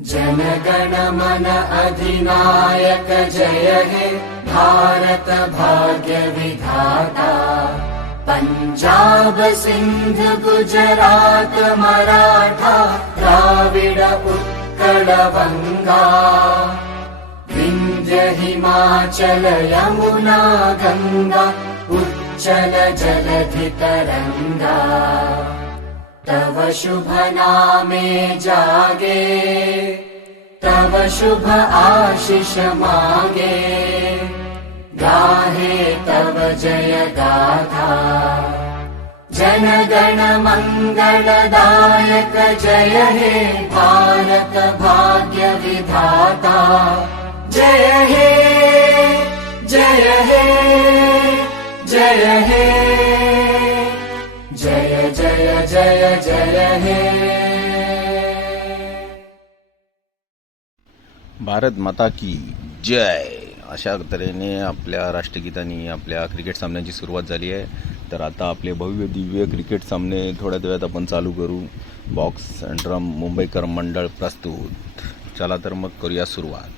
जनगण मन अधिनायक जय हे भारत भाग्य विधाता। पंजाब सिंध गुजरात मराठा द्राविड उत्कल बंगा। विंध्य हिमाचल यमुना गंगा उच्चल जलधि तरंगा। तव शुभ नामे जागे तव शुभ आशीष मागे। गाहे तव जय गाथा जनगण मंगलदायक जय हे भारत भाग्य विधाता। जय हे जय हे जय हे जय जय जय जय हे। भारत माता की जय अशा तऱ्हेने आपल्या राष्ट्रगीतांनी आपल्या क्रिकेट सामन्यांची सुरुवात झाली आहे। तर आता आपले भव्य दिव्य क्रिकेट सामने थोड्या वेळात आपण चालू करू। बॉक्स अँड ड्रम मुंबईकर मंडळ प्रस्तुत। चला तर मग करूया सुरुवात।